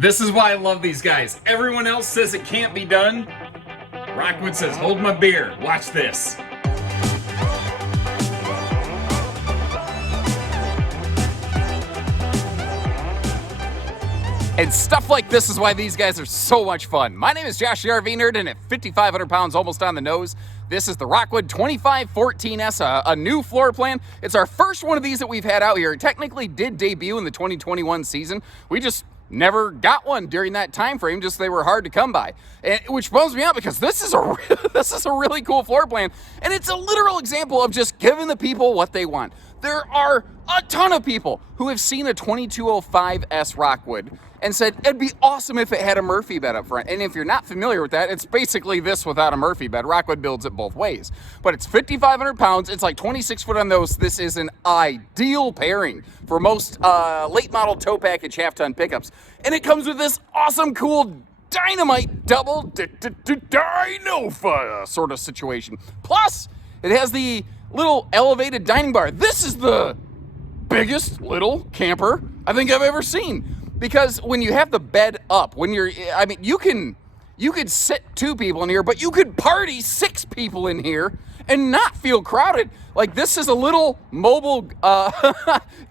This is why I love these guys. Everyone else says it can't be done. Rockwood says, hold my beer. Watch this. And stuff like this is why these guys are so much fun. My name is Josh the RV Nerd, and at 5,500 pounds, almost on the nose, this is the Rockwood 2514S, a new floor plan. It's our first one of these that we've had out here. It technically did debut in the 2021 season. We just never got one during that time frame, just they were hard to come by. And, which bums me out because this is a really cool floor plan, and it's a literal example of just giving the people what they want. There are a ton of people who have seen a 2205S Rockwood and said it'd be awesome if it had a Murphy bed up front. And if you're not familiar with that, it's basically this without a Murphy bed. Rockwood builds it both ways. But it's 5,500 pounds. It's like 26 foot on those. This is an ideal pairing for most late model tow package half-ton pickups. And it comes with this awesome, cool dynamite double dyno sort of situation. Plus, it has the little elevated dining bar. This is the biggest little camper I think I've ever seen. Because when you have the bed up, you could sit 2 people in here, but you could party 6 people in here and not feel crowded. Like, this is a little mobile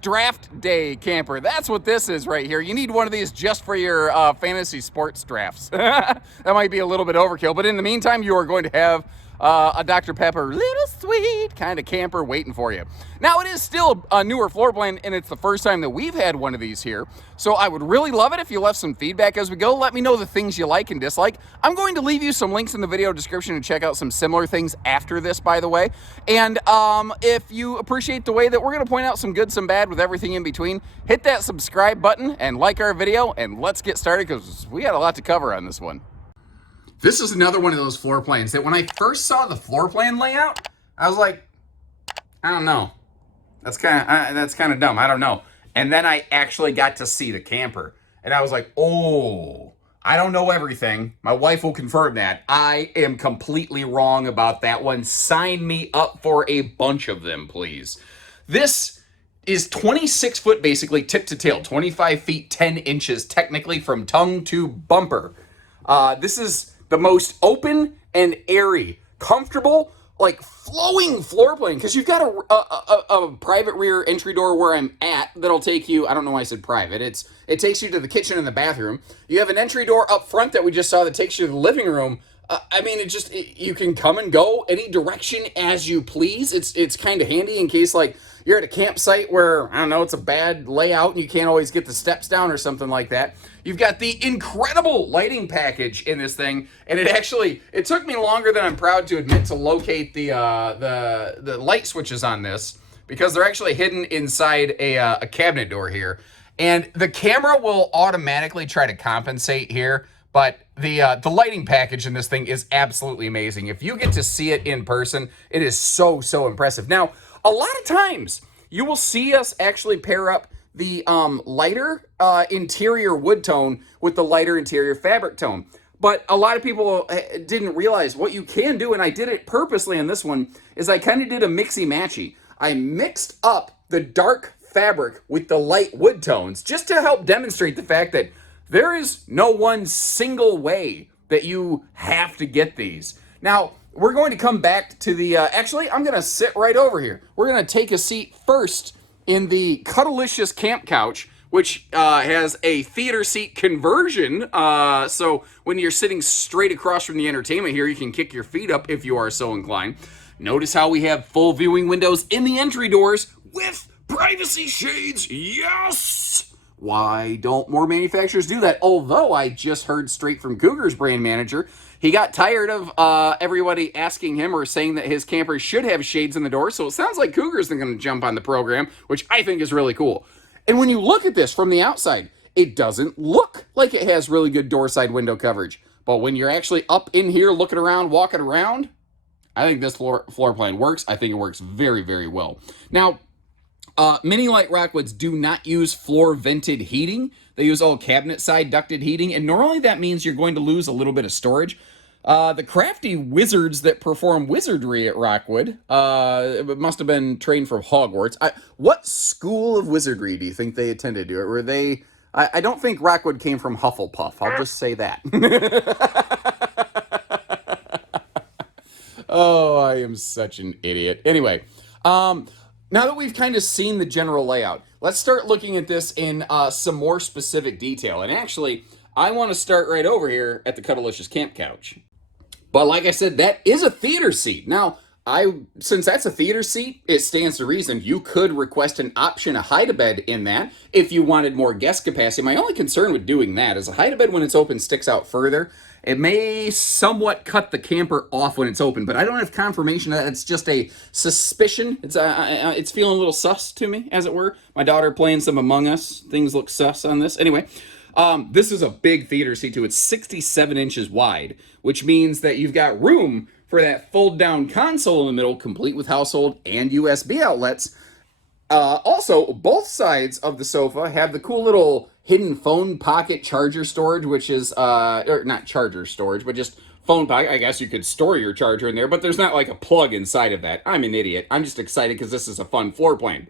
draft day camper. That's what this is right here. You need one of these just for your fantasy sports drafts. That might be a little bit overkill, but in the meantime, you are going to have a Dr. Pepper little sweet kind of camper waiting for you. Now, it is still a newer floor plan, and it's the first time that we've had one of these here. So I would really love it if you left some feedback as we go. Let me know the things you like and dislike. I'm going to leave you some links in the video description to check out some similar things after this, by the way. And if you appreciate the way that we're going to point out some good, some bad, with everything in between, hit that subscribe button and like our video, and let's get started because we got a lot to cover on this one. This is another one of those floor plans that when I first saw the floor plan layout, I was like, I don't know. That's kind of dumb. I don't know. And then I actually got to see the camper, and I was like, oh, I don't know everything. My wife will confirm that. I am completely wrong about that one. Sign me up for a bunch of them, please. This is 26 foot, basically tip to tail, 25 feet, 10 inches, technically from tongue to bumper. This is the most open and airy, comfortable, like flowing floor plan, because you've got a private rear entry door where I'm at that'll take you, I don't know why I said private, it takes you to the kitchen and the bathroom. You have an entry door up front that we just saw that takes you to the living room. You can come and go any direction as you please. It's kind of handy in case like you're at a campsite where, I don't know, it's a bad layout and you can't always get the steps down or something like that. You've got the incredible lighting package in this thing, and it took me longer than I'm proud to admit to locate the light switches on this, because they're actually hidden inside a cabinet door here. And the camera will automatically try to compensate here, but the lighting package in this thing is absolutely amazing. If you get to see it in person, it is so, so impressive. Now, a lot of times, you will see us actually pair up the lighter interior wood tone with the lighter interior fabric tone. But a lot of people didn't realize what you can do, and I did it purposely in this one, is I kind of did a mixy-matchy. I mixed up the dark fabric with the light wood tones just to help demonstrate the fact that there is no one single way that you have to get these. Now, we're going to come back to the, actually, I'm going to sit right over here. We're going to take a seat first in the Cuddalicious Camp Couch, which has a theater seat conversion. So when you're sitting straight across from the entertainment here, you can kick your feet up if you are so inclined. Notice how we have full viewing windows in the entry doors with privacy shades. Yes! Why don't more manufacturers do that? Although I just heard straight from Cougar's brand manager, he got tired of everybody asking him or saying that his campers should have shades in the door. So it sounds like Cougar's going to jump on the program, which I think is really cool. And when you look at this from the outside, it doesn't look like it has really good door side window coverage. But when you're actually up in here looking around, walking around, I think this floor plan works. I think it works very, very well. Now, Mini Lite Rockwoods do not use floor vented heating. They use all cabinet side ducted heating, and normally that means you're going to lose a little bit of storage. The crafty wizards that perform wizardry at Rockwood must have been trained from Hogwarts. What school of wizardry do you think they attended to? Were they I don't think Rockwood came from Hufflepuff. I'll just say that. Oh, I am such an idiot. Anyway, now that we've kind of seen the general layout, let's start looking at this in some more specific detail. And actually, I want to start right over here at the Cuddalicious Camp Couch. But like I said, that is a theater seat. Now, since that's a theater seat, it stands to reason you could request an option, a hide-a-bed in that, if you wanted more guest capacity. My only concern with doing that is a hide-a-bed when it's open sticks out further. It may somewhat cut the camper off when it's open, but I don't have confirmation that it's just a suspicion. It's feeling a little sus to me, as it were. My daughter playing some Among Us. Things look sus on this. Anyway, this is a big theater seat too. It's 67 inches wide, which means that you've got room for that fold-down console in the middle, complete with household and USB outlets. Also, both sides of the sofa have the cool little hidden phone pocket charger storage, which is, or not charger storage, but just phone pocket. I guess you could store your charger in there, but there's not like a plug inside of that. I'm an idiot. I'm just excited because this is a fun floor plan.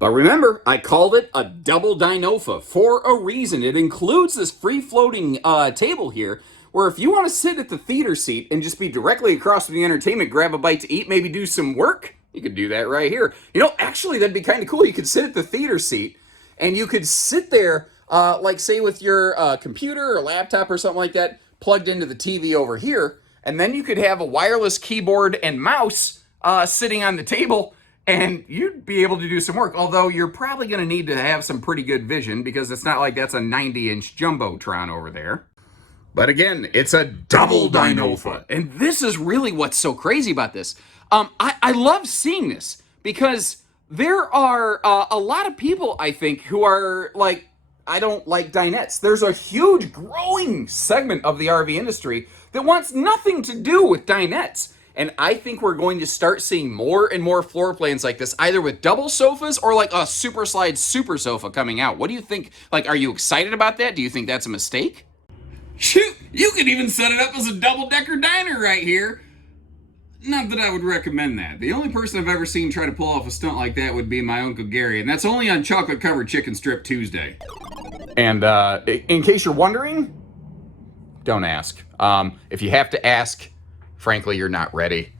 But remember, I called it a double dynofa for a reason. It includes this free-floating table here, where if you want to sit at the theater seat and just be directly across from the entertainment, grab a bite to eat, maybe do some work, you could do that right here. You know, actually, that'd be kind of cool. You could sit at the theater seat, and you could sit there, like, say, with your computer or laptop or something like that, plugged into the TV over here, and then you could have a wireless keyboard and mouse sitting on the table, and you'd be able to do some work, although you're probably going to need to have some pretty good vision, because it's not like that's a 90-inch Jumbotron over there. But again, it's a double dynofa. And this is really what's so crazy about this. I love seeing this because there are a lot of people, I think, who are like, I don't like dinettes. There's a huge growing segment of the RV industry that wants nothing to do with dinettes. And I think we're going to start seeing more and more floor plans like this, either with double sofas or like a super slide super sofa coming out. What do you think? Like, are you excited about that? Do you think that's a mistake? Shoot, you could even set it up as a double-decker diner right here. Not that I would recommend that. The only person I've ever seen try to pull off a stunt like that would be my Uncle Gary, and that's only on Chocolate-Covered Chicken Strip Tuesday. And in case you're wondering, don't ask. If you have to ask, frankly, you're not ready.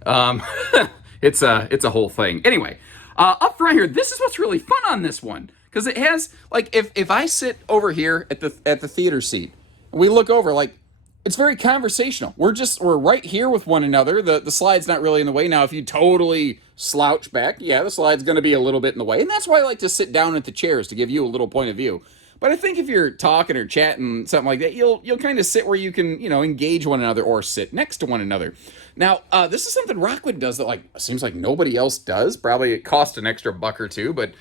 It's a whole thing. Anyway, up front here, this is what's really fun on this one, because it has, like, if I sit over here at the theater seat, we look over, like, it's very conversational. We're right here with one another. The slide's not really in the way. Now, if you totally slouch back, yeah, the slide's going to be a little bit in the way. And that's why I like to sit down at the chairs, to give you a little point of view. But I think if you're talking or chatting, something like that, you'll kind of sit where you can, engage one another or sit next to one another. Now, this is something Rockwood does that, like, seems like nobody else does. Probably it costs an extra buck or two, but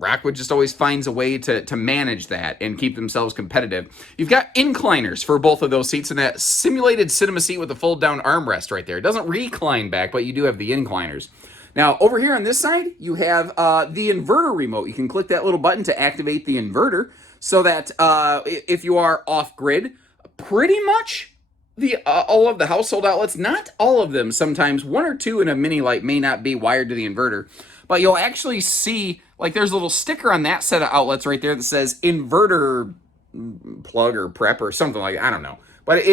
Rockwood just always finds a way to manage that and keep themselves competitive. You've got incliners for both of those seats, and that simulated cinema seat with a fold-down armrest right there. It doesn't recline back, but you do have the incliners. Now, over here on this side, you have the inverter remote. You can click that little button to activate the inverter so that if you are off-grid, pretty much all of the household outlets, not all of them, sometimes one or two in a mini Lite may not be wired to the inverter, but you'll actually see, like, there's a little sticker on that set of outlets right there that says inverter plug or prep or something like that. I don't know. But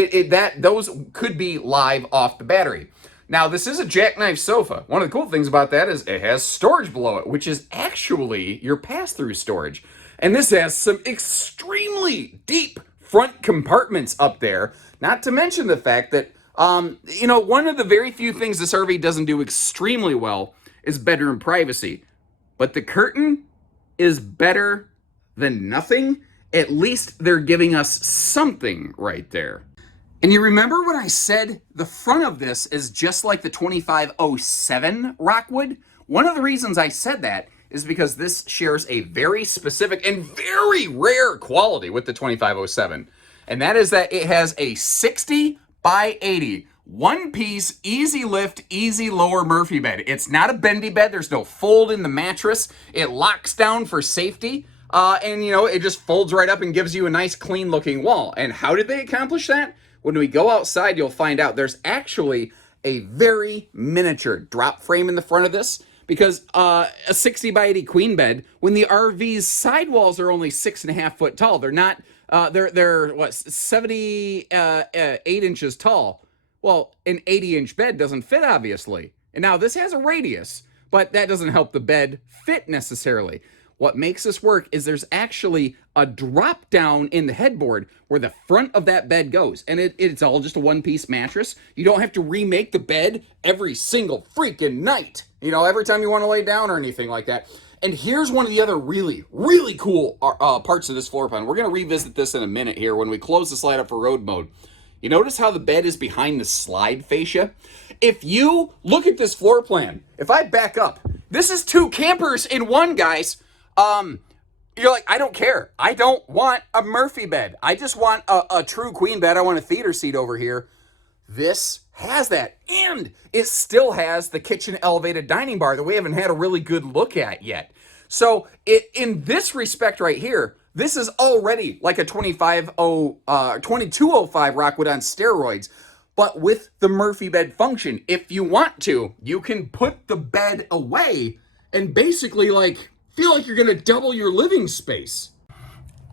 those could be live off the battery. Now, this is a jackknife sofa. One of the cool things about that is it has storage below it, which is actually your pass-through storage. And this has some extremely deep front compartments up there, not to mention the fact that, one of the very few things this RV doesn't do extremely well is bedroom privacy. But the curtain is better than nothing. At least they're giving us something right there. And you remember when I said the front of this is just like the 2507 Rockwood? One of the reasons I said that is because this shares a very specific and very rare quality with the 2507. And that is that it has a 60 by 80 one-piece, easy lift, easy lower Murphy bed. It's not a bendy bed. There's no fold in the mattress. It locks down for safety. And it just folds right up and gives you a nice, clean-looking wall. And how did they accomplish that? When we go outside, you'll find out there's actually a very miniature drop frame in the front of this, because a 60 by 80 queen bed, when the RV's sidewalls are only 6.5 foot tall, they're not, they're what, 78 inches tall. Well, an 80-inch bed doesn't fit, obviously. And now this has a radius, but that doesn't help the bed fit necessarily. What makes this work is there's actually a drop down in the headboard where the front of that bed goes. And it's all just a one-piece mattress. You don't have to remake the bed every single freaking night, you know, every time you want to lay down or anything like that. And here's one of the other really, really cool parts of this floor plan. We're going to revisit this in a minute here when we close the slide up for road mode. You notice how the bed is behind the slide fascia? If you look at this floor plan, if I back up, this is 2 campers in one, guys. You're like, I don't care. I don't want a Murphy bed. I just want a true queen bed. I want a theater seat over here. This has that. And it still has the kitchen elevated dining bar that we haven't had a really good look at yet. So in this respect right here, this is already like a 2205 Rockwood on steroids, but with the Murphy bed function. If you want to, you can put the bed away and basically like feel like you're going to double your living space.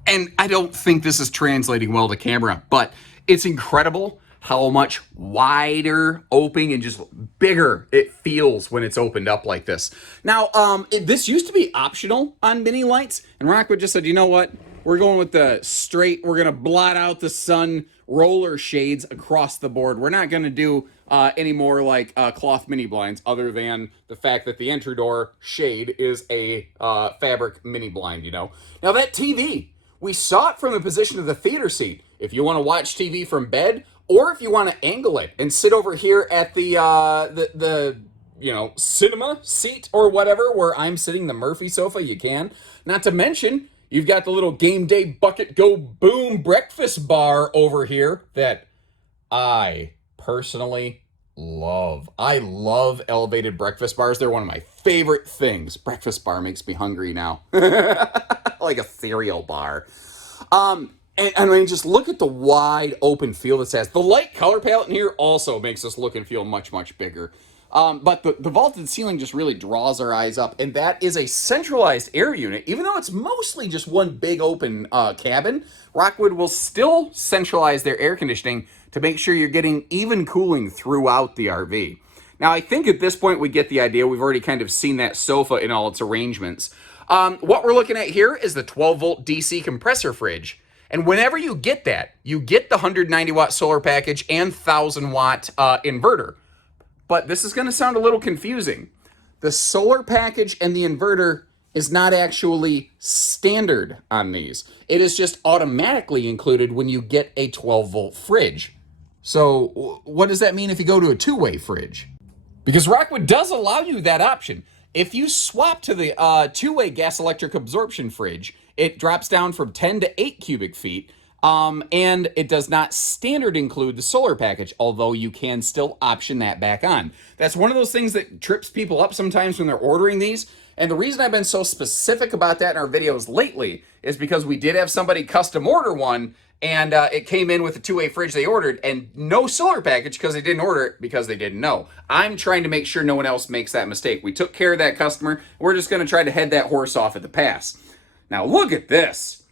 And I don't think this is translating well to camera, but it's incredible how much wider, open, and just bigger it feels when it's opened up like this. Now, this used to be optional on mini lights, and Rockwood just said, you know what? We're going with the straight, we're going to blot out the sun roller shades across the board. We're not going to do any more like cloth mini blinds other than the fact that the entry door shade is a fabric mini blind, you know. Now that TV, we saw it from the position of the theater seat. If you want to watch TV from bed, or if you want to angle it and sit over here at the you know, cinema seat or whatever, where I'm sitting, the Murphy sofa, you can. Not to mention, you've got the little game day bucket go boom breakfast bar over here that I personally love. I love elevated breakfast bars. They're one of my favorite things. Breakfast bar makes me hungry now. Like a cereal bar. And I mean, just look at the wide open feel this has. The light color palette in here also makes this look and feel much, much bigger. But the vaulted ceiling just really draws our eyes up. And that is a centralized air unit. Even though it's mostly just one big open cabin, Rockwood will still centralize their air conditioning to make sure you're getting even cooling throughout the RV. Now, I think at this point we get the idea. We've already kind of seen that sofa in all its arrangements. What we're looking at here is the 12-volt DC compressor fridge. And whenever you get that, you get the 190-watt solar package and 1,000-watt inverter. But this is going to sound a little confusing. The solar package and the inverter is not actually standard on these. It is just automatically included when you get a 12-volt fridge. So what does that mean if you go to a two-way fridge? Because Rockwood does allow you that option. If you swap to the two-way gas electric absorption fridge, it drops down from 10 to 8 cubic feet, and it does not standard include the solar package, although you can still option that back on. That's one of those things that trips people up sometimes when they're ordering these, and the reason I've been so specific about that in our videos lately is because we did have somebody custom order one, and it came in with the two-way fridge they ordered, and no solar package because they didn't order it because they didn't know. I'm trying to make sure no one else makes that mistake. We took care of that customer. We're just going to try to head that horse off at the pass. Now look at this.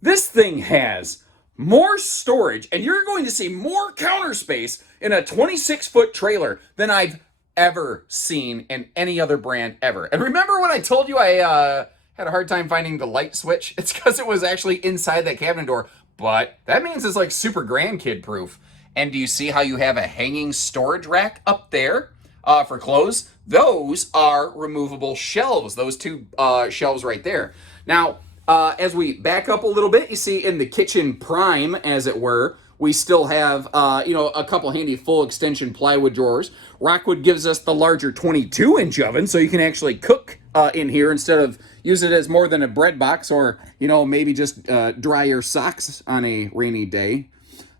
This thing has more storage, and you're going to see more counter space in a 26-foot trailer than I've ever seen in any other brand ever. And remember when I told you I had a hard time finding the light switch? It's because it was actually inside that cabinet door. But that means it's like super grandkid proof. And do you see how you have a hanging storage rack up there for clothes? Those are removable shelves, those two shelves right there. Now, as we back up a little bit, you see in the kitchen prime, as it were, we still have, a couple handy full extension plywood drawers. Rockwood gives us the larger 22-inch oven, so you can actually cook in here instead of use it as more than a bread box, or, maybe just dry your socks on a rainy day.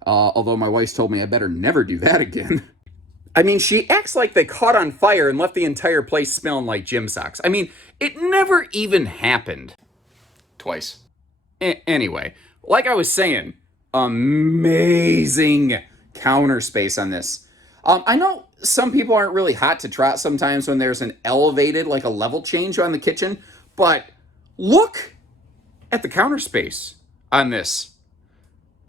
Although my wife told me I better never do that again. I mean, she acts like they caught on fire and left the entire place smelling like gym socks. I mean, it never even happened. Twice. Anyway, like I was saying, amazing counter space on this. I know some people aren't really hot to trot sometimes when there's an elevated, like a level change on the kitchen, but look at the counter space on this.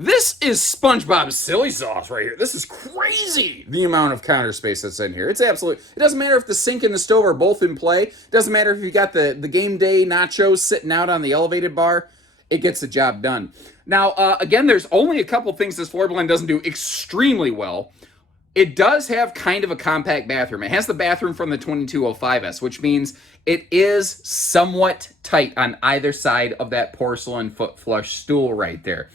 This is SpongeBob's silly sauce right here. This is crazy, the amount of counter space that's in here. It's absolute. It doesn't matter if the sink and the stove are both in play. It doesn't matter if you got the game day nachos sitting out on the elevated bar. It gets the job done. Now, again, there's only a couple things this floor plan doesn't do extremely well. It does have kind of a compact bathroom. It has the bathroom from the 2205S, which means it is somewhat tight on either side of that porcelain foot flush stool right there.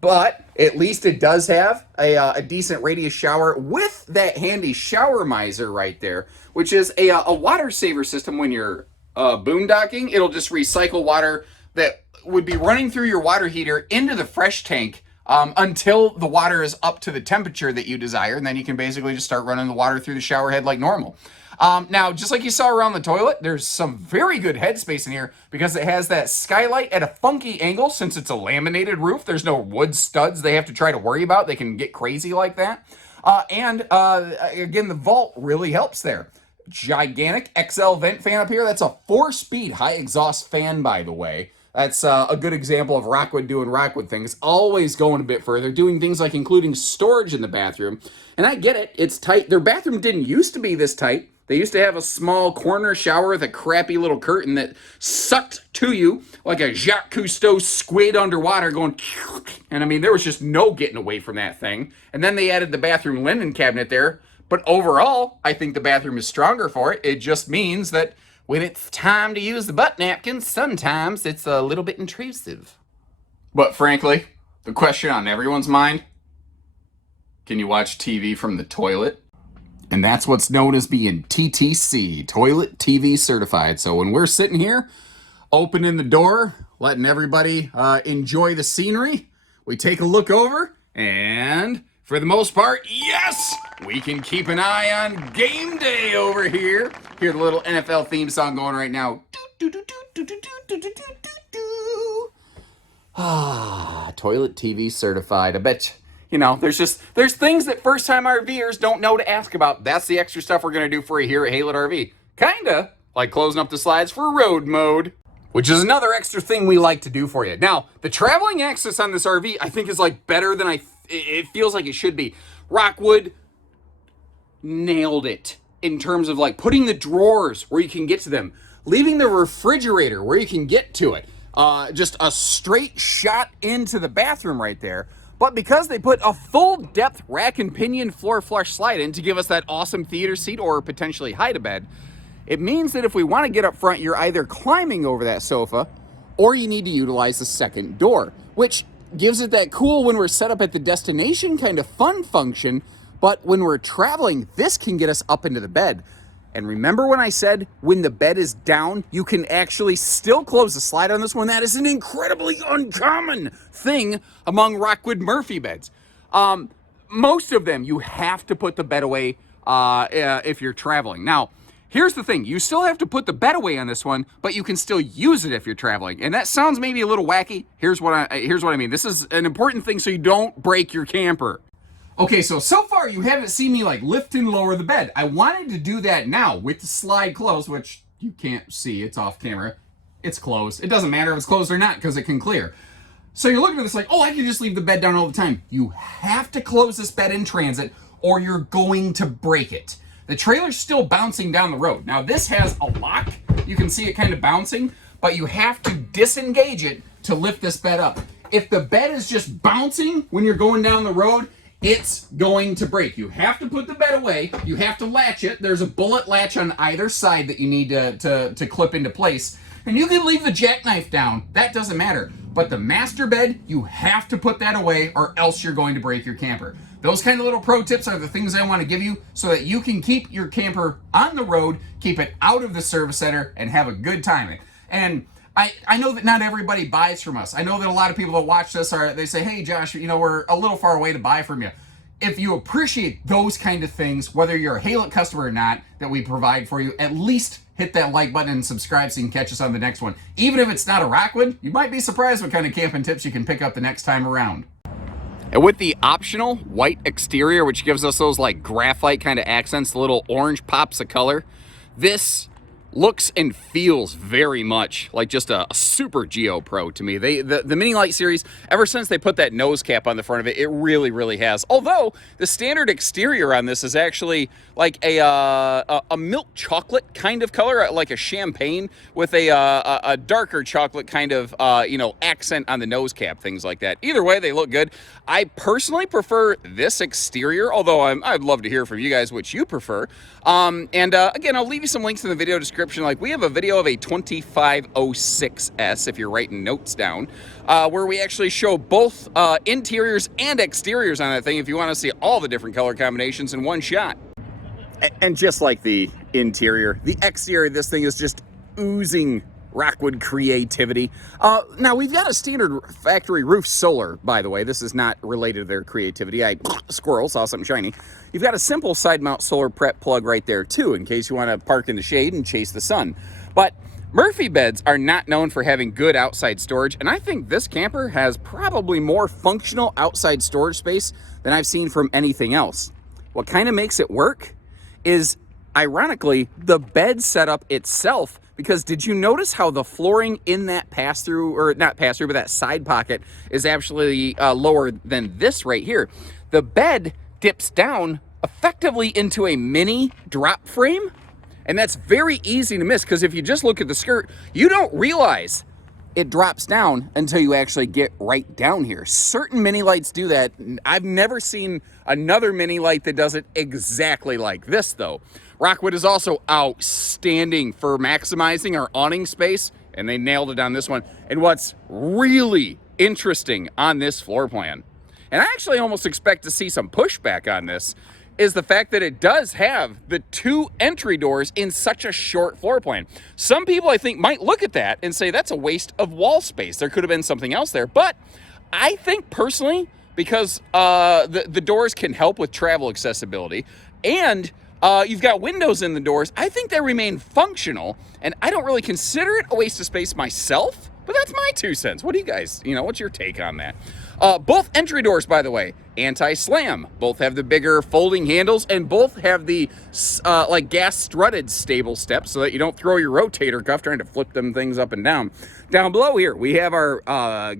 But at least it does have a decent radius shower with that handy shower miser right there, which is a water saver system when you're boondocking. It'll just recycle water that would be running through your water heater into the fresh tank until the water is up to the temperature that you desire, and then you can basically just start running the water through the shower head like normal. Now, just like you saw around the toilet, there's some very good headspace in here because it has that skylight at a funky angle. Since it's a laminated roof, there's no wood studs they have to try to worry about. They can get crazy like that. Again, the vault really helps there. Gigantic XL vent fan up here. That's a 4-speed high exhaust fan, by the way. That's a good example of Rockwood doing Rockwood things, always going a bit further, doing things like including storage in the bathroom. And I get it, it's tight. Their bathroom didn't used to be this tight. They used to have a small corner shower with a crappy little curtain that sucked to you like a Jacques Cousteau squid underwater going, and I mean, there was just no getting away from that thing. And then they added the bathroom linen cabinet there. But overall, I think the bathroom is stronger for it. It just means that when it's time to use the butt napkins, sometimes it's a little bit intrusive. But frankly, the question on everyone's mind, can you watch TV from the toilet? And that's what's known as being TTC, Toilet TV Certified. So when we're sitting here, opening the door, letting everybody enjoy the scenery, we take a look over, and for the most part, yes, we can keep an eye on game day over here. Hear the little NFL theme song going right now. Toilet TV Certified. I bet, there's things that first-time RVers don't know to ask about. That's the extra stuff we're going to do for you here at Haylett RV. Kinda like closing up the slides for road mode, which is another extra thing we like to do for you. Now, the traveling access on this RV, I think, is like better than it feels like it should be. Rockwood nailed it in terms of like putting the drawers where you can get to them, leaving the refrigerator where you can get to it. Just a straight shot into the bathroom right there. But because they put a full depth rack and pinion floor flush slide in to give us that awesome theater seat or potentially hide-a-bed, it means that if we want to get up front, you're either climbing over that sofa or you need to utilize the second door, which gives it that cool when we're set up at the destination kind of fun function. But when we're traveling, this can get us up into the bed. And remember when I said when the bed is down, you can actually still close the slide on this one? That is an incredibly uncommon thing among Rockwood Murphy beds. Most of them, you have to put the bed away if you're traveling. Now, here's the thing. You still have to put the bed away on this one, but you can still use it if you're traveling. And that sounds maybe a little wacky. Here's what I mean. This is an important thing so you don't break your camper. Okay, so far you haven't seen me like lift and lower the bed. I wanted to do that now with the slide closed, which you can't see, it's off camera. It's closed. It doesn't matter if it's closed or not because it can clear. So you're looking at this like, oh, I can just leave the bed down all the time. You have to close this bed in transit or you're going to break it. The trailer's still bouncing down the road. Now this has a lock. You can see it kind of bouncing, but you have to disengage it to lift this bed up. If the bed is just bouncing when you're going down the road, it's going to break. You have to put the bed away. You have to latch it. There's a bullet latch on either side that you need to clip into place. And you can leave the jackknife down. That doesn't matter. But the master bed, you have to put that away or else you're going to break your camper. Those kind of little pro tips are the things I want to give you so that you can keep your camper on the road, keep it out of the service center, and have a good time. And I know that not everybody buys from us. I know that a lot of people that watch this they say, hey, Josh, we're a little far away to buy from you. If you appreciate those kind of things, whether you're a Haylett customer or not, that we provide for you, at least hit that like button and subscribe so you can catch us on the next one. Even if it's not a Rockwood, you might be surprised what kind of camping tips you can pick up the next time around. And with the optional white exterior, which gives us those like graphite kind of accents, the little orange pops of color, this looks and feels very much like just a super Geo Pro to me. The Mini Lite series, ever since they put that nose cap on the front of it, it really has. Although the standard exterior on this is actually like a milk chocolate kind of color, like a champagne with a darker chocolate kind of accent on the nose cap, things like that. Either way, they look good. I personally prefer this exterior, although I'd love to hear from you guys which you prefer. Again, I'll leave you some links in the video description. Like, we have a video of a 2506S, if you're writing notes down, where we actually show both interiors and exteriors on that thing if you want to see all the different color combinations in one shot. And just like the interior, the exterior of this thing is just oozing Rockwood creativity. Now, we've got a standard factory roof solar, by the way. This is not related to their creativity. Squirrel, saw something shiny. You've got a simple side mount solar prep plug right there, too, in case you want to park in the shade and chase the sun. But Murphy beds are not known for having good outside storage, and I think this camper has probably more functional outside storage space than I've seen from anything else. What kind of makes it work is, ironically, the bed setup itself. Because did you notice how the flooring in that pass-through, or not pass-through, but that side pocket is actually lower than this right here? The bed dips down effectively into a mini drop frame, and that's very easy to miss, because if you just look at the skirt, you don't realize it drops down until you actually get right down here. Certain Mini Lites do that. I've never seen another Mini Lite that does it exactly like this, though. Rockwood is also outstanding for maximizing our awning space, and they nailed it on this one. And what's really interesting on this floor plan, and I actually almost expect to see some pushback on this, is the fact that it does have the 2 entry doors in such a short floor plan. Some people, I think, might look at that and say that's a waste of wall space. There could have been something else there. But I think personally, because the doors can help with travel accessibility, and you've got windows in the doors, I think they remain functional, and I don't really consider it a waste of space myself, but that's my 2 cents. What do you guys, what's your take on that? Both entry doors, by the way, anti-slam. Both have the bigger folding handles, and both have the like gas strutted stable steps so that you don't throw your rotator cuff trying to flip them things up and down. Down below here, we have our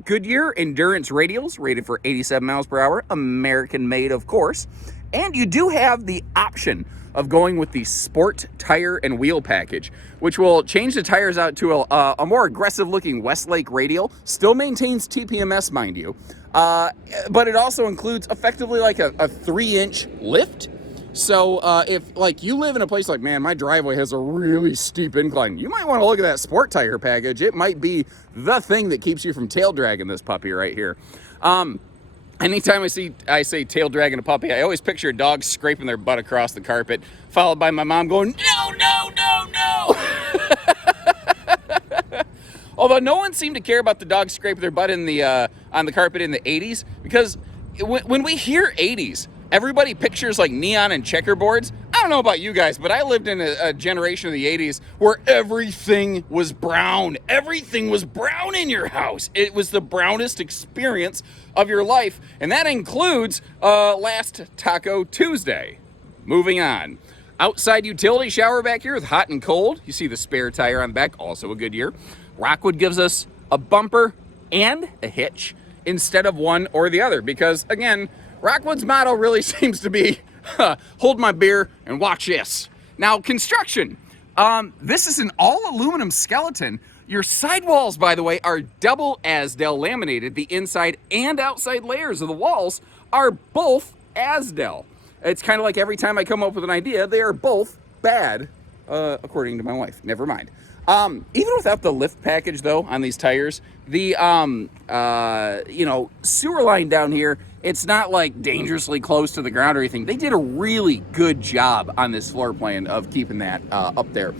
Goodyear Endurance radials, rated for 87 miles per hour, American made, of course. And you do have the option of going with the Sport Tire and Wheel package, which will change the tires out to a more aggressive looking Westlake radial. Still maintains TPMS, mind you, but it also includes effectively like a 3-inch lift. So if like you live in a place like, man, my driveway has a really steep incline, you might want to look at that Sport Tire package. It might be the thing that keeps you from tail dragging this puppy right here. Anytime I say tail dragging a puppy, I always picture a dog scraping their butt across the carpet, followed by my mom going, no, no, no, no. Although no one seemed to care about the dog scraping their butt on the carpet in the 80s, because when we hear 80s, everybody pictures like neon and checkerboards. I don't know about you guys, but I lived in a generation of the 80s where everything was brown. Everything was brown in your house. It was the brownest experience of your life, and that includes last Taco Tuesday. Moving on. Outside utility shower back here with hot and cold. You see the spare tire on the back, also a Goodyear. Rockwood gives us a bumper and a hitch instead of one or the other, because, again, Rockwood's motto really seems to be, hold my beer and watch this. Now, construction. This is an all-aluminum skeleton. Your sidewalls, by the way, are double Azdel laminated. The inside and outside layers of the walls are both Azdel. It's kind of like every time I come up with an idea, they are both bad, according to my wife. Never mind. Even without the lift package, though, on these tires, the, sewer line down here, it's not like dangerously close to the ground or anything. They did a really good job on this floor plan of keeping that up there.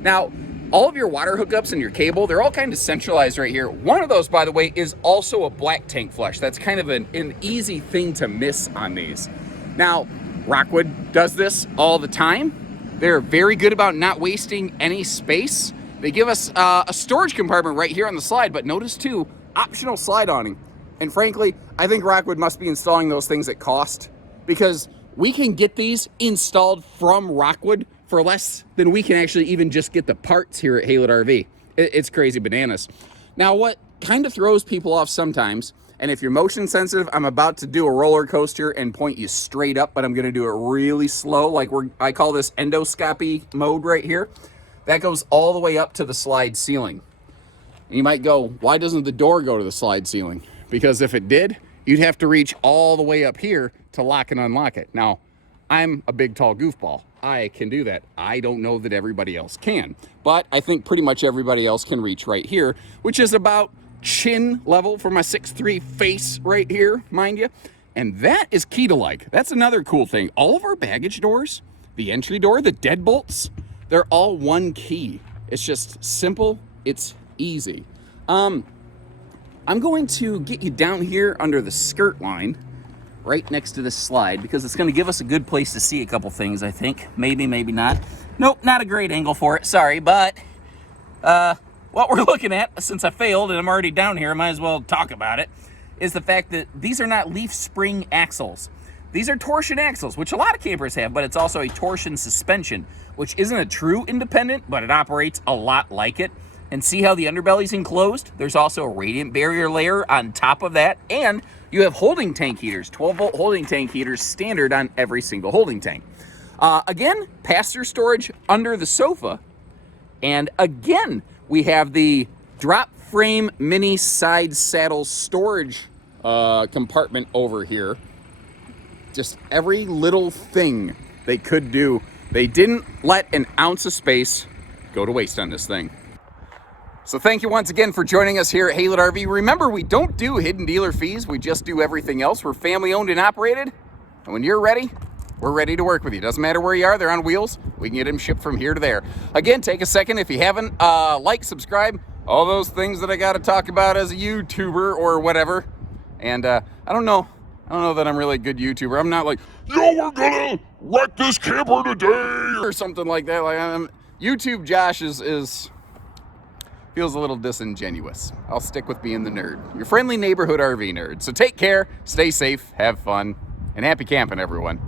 Now, all of your water hookups and your cable, they're all kind of centralized right here. One of those, by the way, is also a black tank flush. That's kind of an easy thing to miss on these. Now, Rockwood does this all the time. They're very good about not wasting any space. They give us a storage compartment right here on the slide, but notice too, optional slide awning. And frankly, I think Rockwood must be installing those things at cost, because we can get these installed from Rockwood for less than we can actually even just get the parts here at Haylett RV. It's crazy bananas. Now, what kind of throws people off sometimes, and if you're motion sensitive, I'm about to do a roller coaster and point you straight up, but I'm gonna do it really slow, like I call this endoscopy mode right here. That goes all the way up to the slide ceiling. And you might go, why doesn't the door go to the slide ceiling? Because if it did, you'd have to reach all the way up here to lock and unlock it. Now, I'm a big, tall goofball. I can do that. I don't know that everybody else can, but I think pretty much everybody else can reach right here, which is about chin level for my 6'3" face right here, mind you. And that is key to like. That's another cool thing. All of our baggage doors, the entry door, the deadbolts, they're all one key. It's just simple. It's easy. I'm going to get you down here under the skirt line, right next to this slide, because it's going to give us a good place to see a couple things, I think. Maybe, maybe not. Nope, not a great angle for it. Sorry, but what we're looking at, since I failed and I'm already down here, I might as well talk about it, is the fact that these are not leaf spring axles. These are torsion axles, which a lot of campers have, but it's also a torsion suspension, which isn't a true independent, but it operates a lot like it. And see how the underbelly's enclosed? There's also a radiant barrier layer on top of that, and you have holding tank heaters, 12-volt holding tank heaters standard on every single holding tank. Again, pass-through storage under the sofa, and again, we have the drop frame mini side saddle storage compartment over here. Just every little thing they could do. They didn't let an ounce of space go to waste on this thing. So thank you once again for joining us here at Haylett RV. Remember, we don't do hidden dealer fees. We just do everything else. We're family owned and operated. And when you're ready, we're ready to work with you. Doesn't matter where you are, they're on wheels. We can get them shipped from here to there. Again, take a second if you haven't, like, subscribe, all those things that I got to talk about as a YouTuber or whatever. And I don't know that I'm really a good YouTuber. I'm not like, yo, we're gonna wreck this camper today or something like that. Like, YouTube Josh feels a little disingenuous. I'll stick with being the nerd, your friendly neighborhood RV nerd. So take care, stay safe, have fun, and happy camping, everyone.